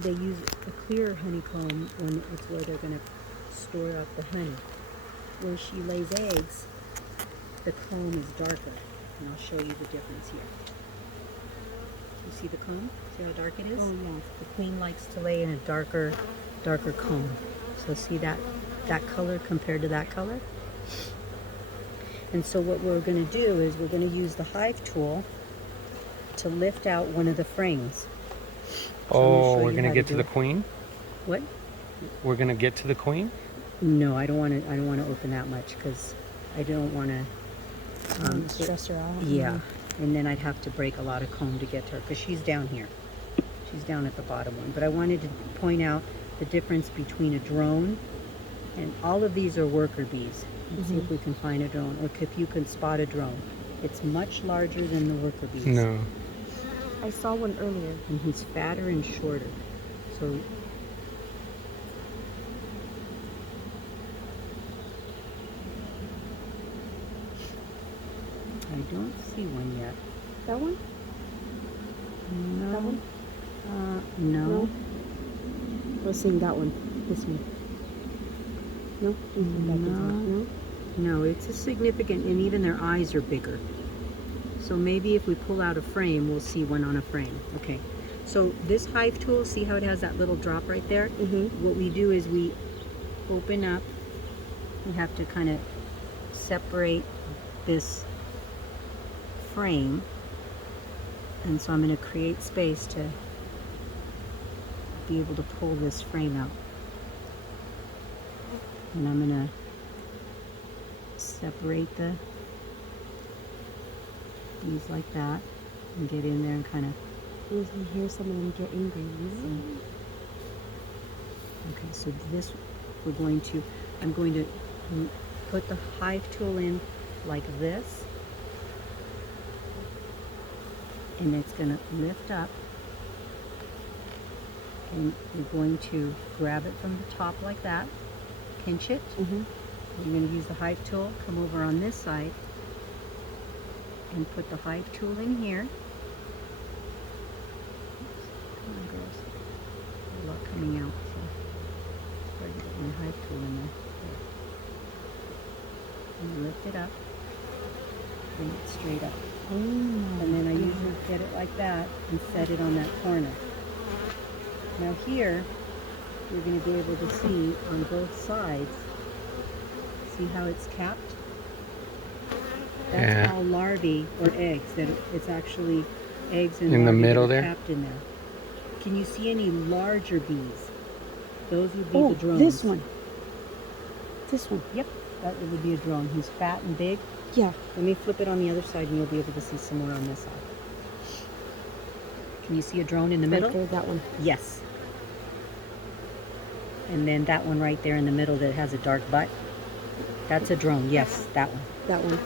They use a clear honeycomb when it's where they're going to store up the honey. When she lays eggs, the comb is darker, and I'll show you the difference here. You see the comb? See how dark it is? Oh, yeah. The queen likes to lay in a darker comb. So see that color compared to that color? And so what we're going to do is we're going to use the hive tool to lift out one of the frames. Oh, we're going to get to the queen? What? We're going to get to the queen? No, I don't want to open that much because I don't want to stress her out. Yeah, and then I'd have to break a lot of comb to get to her because she's down here. She's down at the bottom one. But I wanted to point out the difference between a drone, and all of these are worker bees. Let's see if we can find a drone, or if you can spot a drone. It's much larger than the worker bees. No. I saw one earlier. And he's fatter and shorter. So I don't see one yet. That one? No. That one? No. No. We're seeing that one. This one. No? No. No, it's a significant, and even their eyes are bigger. So maybe if we pull out a frame, we'll see one on a frame. Okay. So this hive tool, see how it has that little drop right there? What we do is we open up. We have to kind of separate this frame. And so I'm going to create space to be able to pull this frame out. And I'm going to separate these like that and get in there and kind of. You hear some of them get angry. Okay, so this I'm going to put the hive tool in like this, and it's going to lift up, and you're going to grab it from the top like that, pinch it. You're going to use the hive tool, come over on this side, and put the hive tool in here. Come on, girls. There's a lot coming out, so try to get my hive tool in there. And you lift it up, bring it straight up. And then I usually get it like that and set it on that corner. Now here, you're going to be able to see on both sides. See how it's capped? That's all larvae or eggs. That it's actually eggs and in the middle that are there. capped in there. Can you see any larger bees? Those would be the drones. This one. This one. Yep, that would be a drone. He's fat and big. Yeah. Let me flip it on the other side, and you'll be able to see some more on this side. Can you see a drone in the middle? Right there, that one. Yes. And then that one right there in the middle that has a dark butt. That's a drone. Yes, that one. That one.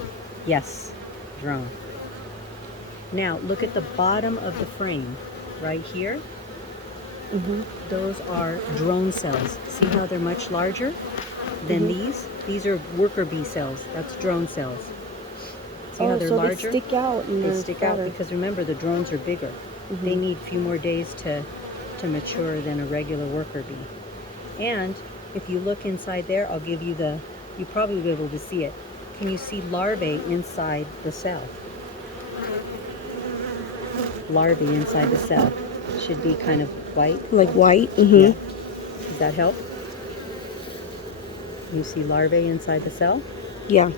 Yes, drone. Now, look at the bottom of the frame right here. Those are drone cells. See how they're much larger than these? These are worker bee cells. That's drone cells. See how they're larger? They stick out. And They stick out because remember, the drones are bigger. They need a few more days to mature than a regular worker bee. And if you look inside there, I'll give you you probably will be able to see it. Can you see larvae inside the cell? Larvae inside the cell. Should be kind of white. Like white? Yeah. Does that help? You see larvae inside the cell? Yeah.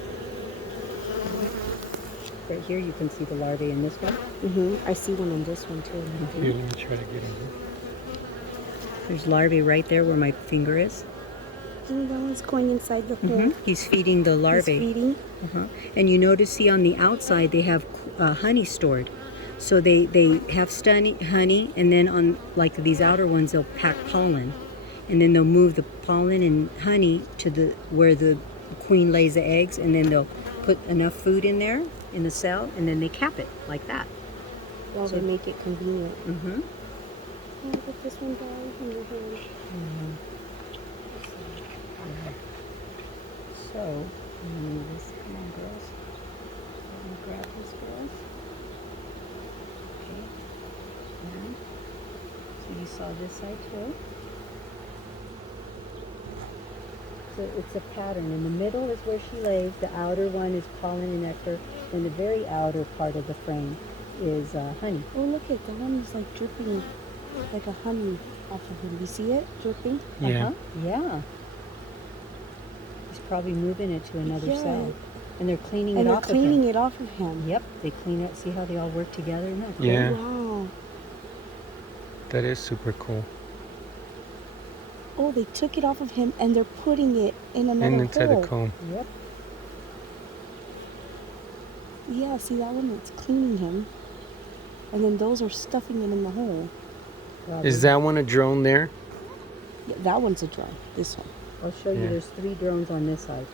Right here you can see the larvae in this one. I see one in this one too. Here, let me try to get in. There's larvae right there where my finger is. And that one's going inside the hole. He's feeding the larvae. He's feeding. And you notice, see on the outside they have honey stored. So they have honey, and then on like these outer ones they'll pack pollen, and then they'll move the pollen and honey to where the queen lays the eggs, and then they'll put enough food in there in the cell, and then they cap it like that. Well, they make it convenient. Oh, put this one down in your hand. So, move this. Come on, girls. Let me grab this, girls. Okay. And So you saw this side too. So it's a pattern. In the middle is where she lays. The outer one is pollen and nectar. And the very outer part of the frame is honey. Oh, look at that one is like dripping like a honey off of him. You see it dripping? Yeah. Yeah. He's probably moving it to another Yeah. cell. And they're cleaning And it they're off cleaning of him. it off of him. Yep, they clean it. See how they all work together? Isn't that cool? Yeah. Wow. That is super cool. Oh, they took it off of him and they're putting it in another And inside hole. the comb. Yep. Yeah, see that one? It's cleaning him. And then those are stuffing it in the hole. Is that one a drone there? Yeah, that one's a drone. This one. I'll show you. Yeah. There's 3 drones on this side.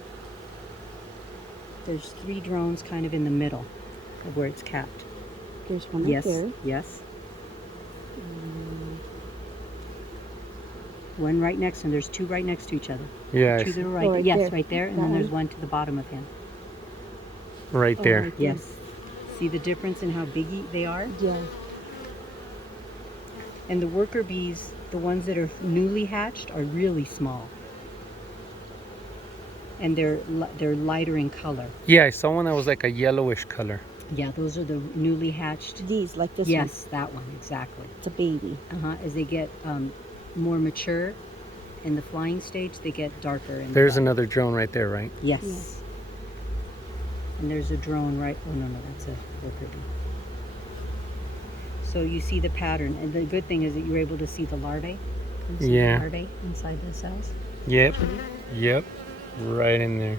There's 3 drones kind of in the middle of where it's capped. There's one Yes. right there. Yes. One right next to him. There's 2 right next to each other. Yeah, 2 that are right, Oh, right yes, there. right there. And That then there's one? one to the bottom of him. right Oh, there. right there. Yes. See the difference in how big they are? Yeah. And the worker bees, the ones that are newly hatched, are really small. And they're lighter in color. Yeah, I saw one that was like a yellowish color. Yeah, those are the newly hatched. These, like this one. Yes, that one, exactly. It's a baby. As they get more mature in the flying stage, they get darker. In There's the another drone right there, right? Yes. Yeah. And there's a drone right. Oh no, that's a worker bee. So you see the pattern, and the good thing is that you're able to see the larvae. Can you see Yeah. the larvae inside the cells. Yep. Yep. Right in there.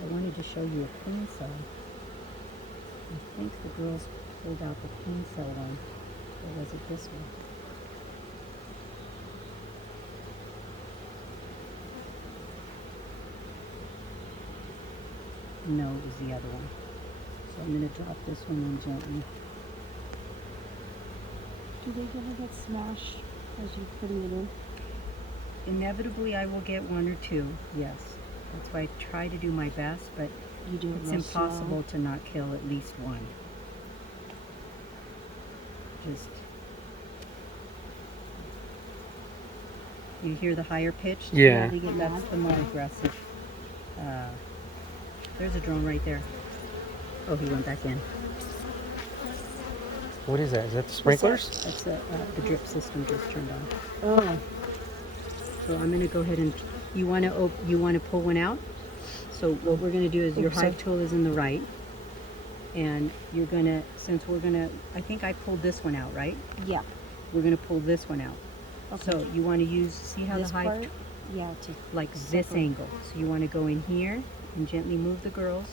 I wanted to show you a queen cell. I think the girls pulled out the queen cell one. Or was it this one? No, it was the other one. So I'm going to drop this one in gently. Do they ever get smashed as you're putting it in? Inevitably, I will get 1 or 2, yes. That's why I try to do my best, but You do it it's real impossible to not kill at least 1. Just... You hear the higher pitch? Yeah. They get, that's the more aggressive. There's a drone right there. Oh, he went back in. What is that? Is that the sprinklers? That's the drip system just turned on. Oh. So I'm going to go ahead and you want to pull one out. So what we're going to do is your hive tool is in the right, and you're going to, since we're going to, I think I pulled this one out, right? Yeah. We're going to pull this one out. Okay. So you want to use, see how This the hive, part? Yeah, to like this separate. angle. So you want to go in here and gently move the girls,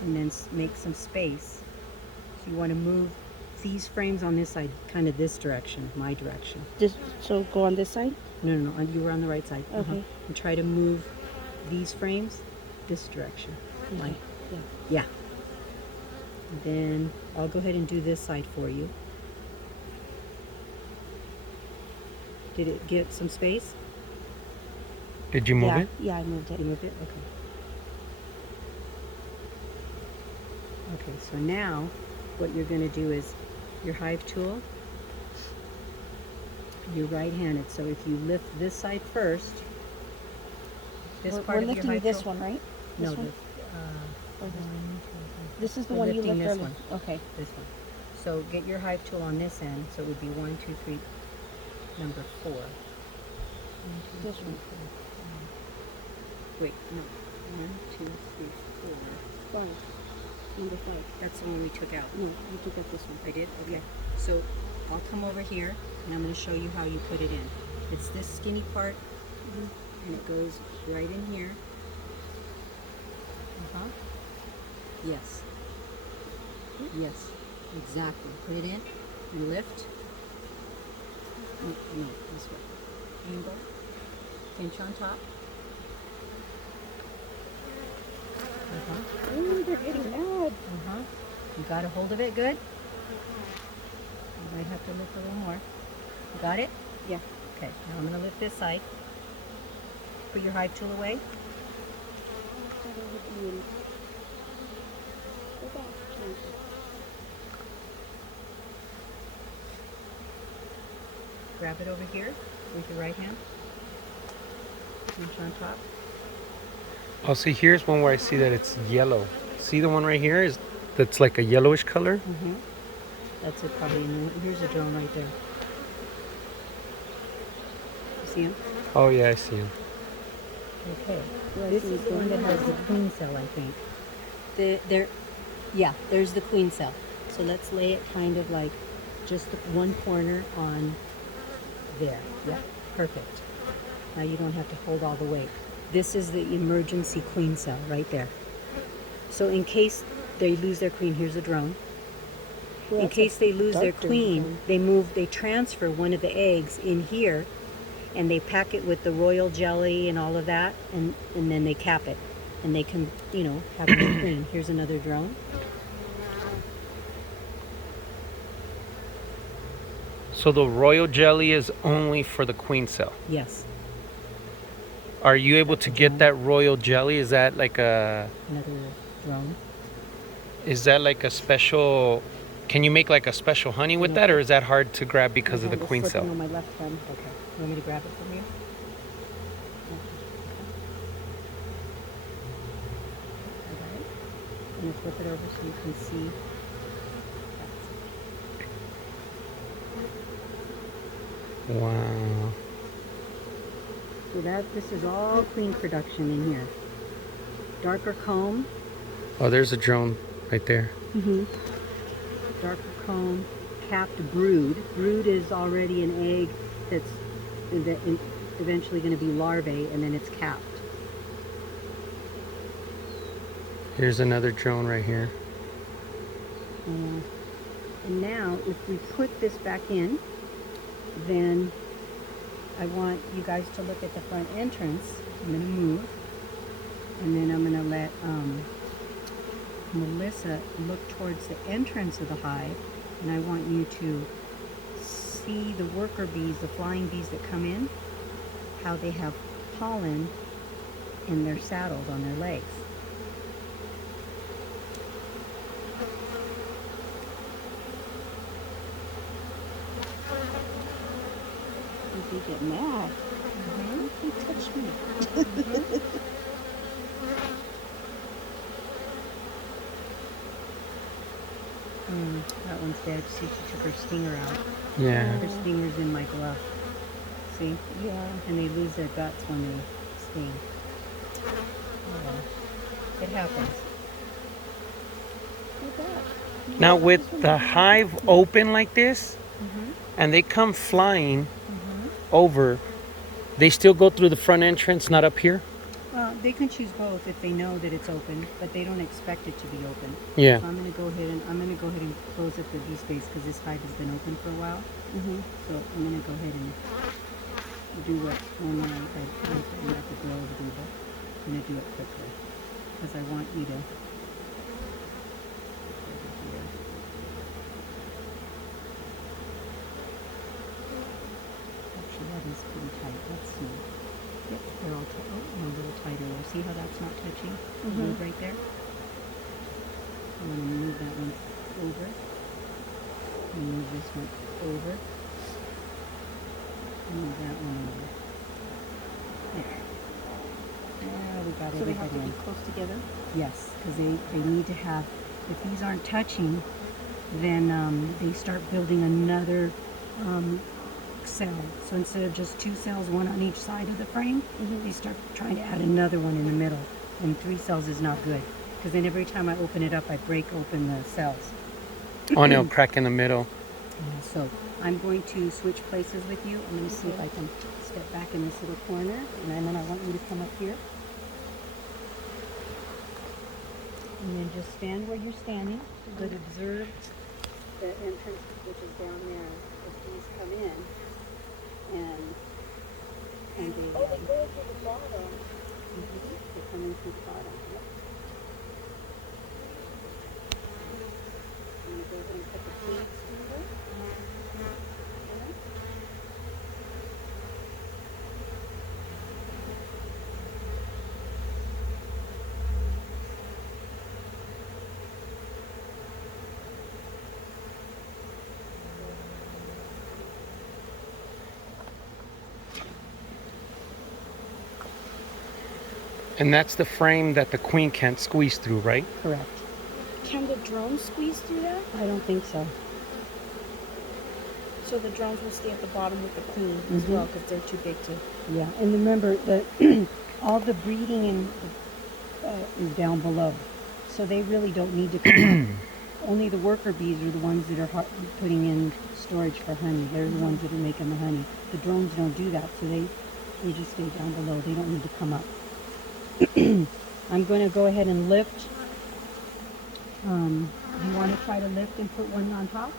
and then make some space. So you want to move these frames on this side, kind of this direction, my direction. just so go on this side. No, you were on the right side. Okay. And try to move these frames this direction. Like, Yeah. yeah. And then I'll go ahead and do this side for you. Did it get some space? Did you move Yeah. it? Yeah, I moved You it. moved it? Okay. Okay, so now what you're going to do is your hive tool, you're right-handed, so if you lift this side first, this We're part of your lifting hive this tool, one, right? no, This one? Or This is the we're one you lifting lifted this earlier. one. Okay. this one. So get your hive tool on this end, so it would be 1, 2, 3, number 4. This one. Wait, no. 1, 2, 3, 4. 5. Number 5. That's the one we took out. No, you took out this one. I did? Okay. So I'll come over here and I'm going to show you how you put it in. It's this skinny part and it goes right in here. Yes. Yes. Exactly. Put it in and lift. No, this way. Angle. Pinch on top. Oh, they're getting mad. You got a hold of it good? You might have to lift a little more. You got it? Yeah. Okay, now I'm going to lift this side. Put your hive tool away. Grab it over here with your right hand. Pinch on top. Oh, see, here's one where I see that it's yellow. See the one right here is that's like a yellowish color. Mm-hmm. That's it, probably. Here's a drone right there. You see him? Oh yeah, I see him. Okay. This is the one that has the queen cell, I think. Yeah, there's the queen cell. So let's lay it kind of like just the one corner on there. Yep, perfect. Now you don't have to hold all the weight. This is the emergency queen cell right there. So in case they lose their queen, here's a drone. Well, In case they lose their darker queen, they transfer one of the eggs in here, and they pack it with the royal jelly and all of that, and then they cap it, and they can, have a new queen. Here's another drone. So the royal jelly is only for the queen cell. Yes, Are you able to get that royal jelly? Is that like a another drone. special? Can you make like a special honey with that, or is that hard to grab because of the I'm just queen slipping cell? on my left hand. Okay. You want me to grab it from you? Okay. I'm going to flip it over so you can see. Wow. So this is all queen production in here. Darker comb, Oh, there's a drone right there. Mm-hmm. darker comb, capped brood. Brood is already an egg that's eventually going to be larvae, and then it's capped. Here's another drone right here. And now, if we put this back in, then I want you guys to look at the front entrance. I'm going to move, and then I'm going to let Melissa look towards the entrance of the hive, and I want you to see the worker bees, the flying bees that come in, how they have pollen in their saddles on their legs. They get mad. You can't touch me. That one's dead. See, she took her stinger out. Yeah. Her stinger's in my glove. See? Yeah. And they lose their guts when they sting. Oh, well. It happens. Like that. Now with the hive open like this, Mm-hmm. and they come flying Mm-hmm. over, they still go through the front entrance, not up here? They can choose both if they know that it's open, but they don't expect it to be open. Yeah. So I'm going to go ahead and close up the bee space because this hive has been open for a while. Mm-hmm. So I'm going to go ahead and do what normally I let the girls do, but I'm going to do it quickly because I want you to. Actually, that is pretty tight. Let's see. Yep, they're all tight. Oh, no, a little tighter there. See how that's not touching? Move right there. I'm going to move that one over. And move this one over. Move that one over. There. Now we got So they have to everything be in. close together? Yes, because they need to have, if these aren't touching, then they start building another cell. So instead of just 2 cells, one on each side of the frame, they start trying to add another one in the middle. And 3 cells is not good, because then every time I open it up, I break open the cells. Oh, and it'll crack in the middle. So I'm going to switch places with you. I'm going to see if I can step back in this little corner, and then I want you to come up here. And then just stand where you're standing, but observe the entrance, which is down there. As these come in, and they Oh, they go to the bottom. they're coming through the bottom. Yep. I'm going to go ahead and put the fleets through her. Okay. And that's the frame that the queen can't squeeze through, right? Correct. Can the drones squeeze through that? I don't think so. So the drones will stay at the bottom with the queen as well because they're too big to. Yeah, and remember that all the breeding and is down below, so they really don't need to come up. Only the worker bees are the ones that are putting in storage for honey. They're the ones that are making the honey. The drones don't do that, so they just stay down below. They don't need to come up. I'm going to go ahead and lift. You want to try to lift and put one on top?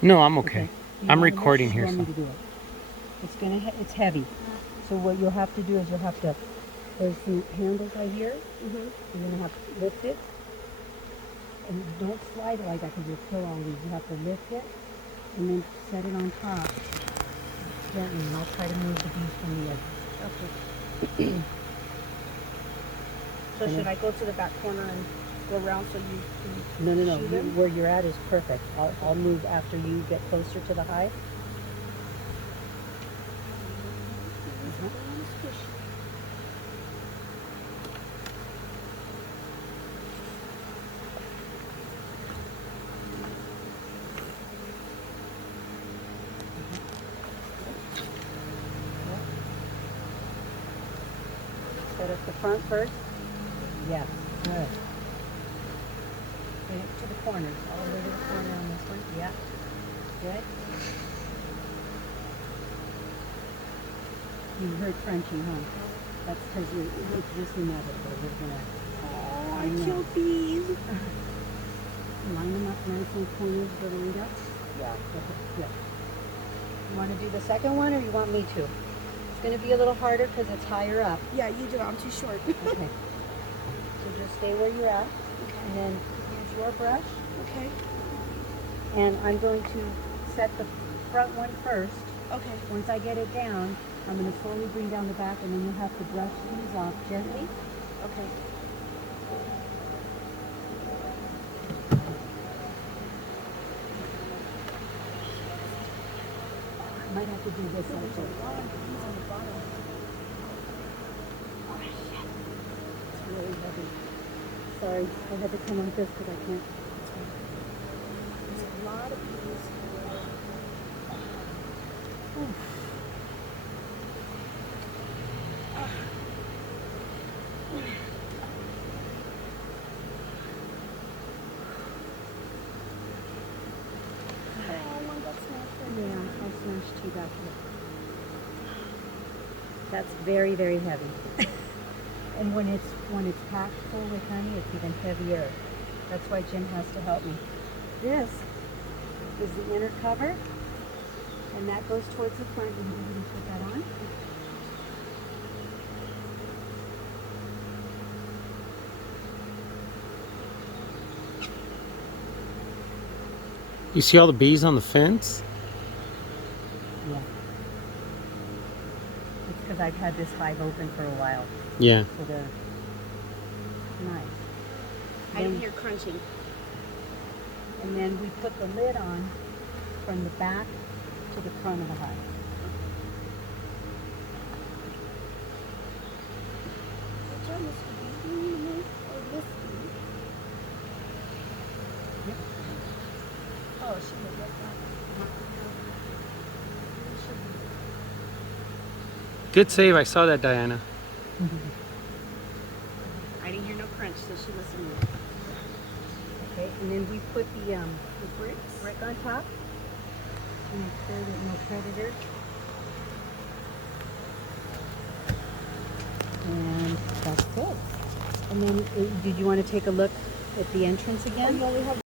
No, I'm okay. You I'm wanna lift? recording You here. want me So. to do it? It's heavy. So what you'll have to do is you'll have to. There's some handles right here. You're gonna have to lift it, and don't slide it like that because you'll kill all these. You have to lift it, and then set it on top gently. And I'll try to move the bees from the edge. Okay. So should I go to the back corner and go around so you can No. shoot them? Where you're at is perfect. I'll move after you get closer to the hive. Set up the front first. Yes, good. Bring it to the corners, all the way to the corner on this one. Yeah, good. You heard crunching, huh? That's because it's just inevitable. We're gonna Oh, I killed bees. line them up nice and corners are lined up. Yeah. Good. You want to do the second one, or you want me to? It's going to be a little harder because it's higher up. Yeah, you do. I'm too short. Okay. So just stay where you're at, and then use your brush. Okay. And I'm going to set the front one first. Okay. Once I get it down, I'm going to slowly bring down the back, and then you'll have to brush these off gently. Okay. I might have to do this also. It's really heavy. Sorry, I had to come like this because I can't. There's a lot of bees. Oh, one got smashed right Yeah, there. I'll smash two back here. That's very, very heavy. And when it's packed full with honey, it's even heavier. That's why Jim has to help me. This is the inner cover, and that goes towards the front. And you can put that on. You see all the bees on the fence? Yeah. It's because I've had this hive open for a while. Yeah. So they're nice. I didn't hear crunching. And then we put the lid on from the back to the front of the hive. Which one is the bee or this bee? Yep. Oh, she looked like that. Good save. I saw that, Diana. I didn't hear no crunch, so she listened. Okay, and then we put the brick on top to make sure there's no predators. And that's it. And then, did you want to take a look at the entrance again? You only have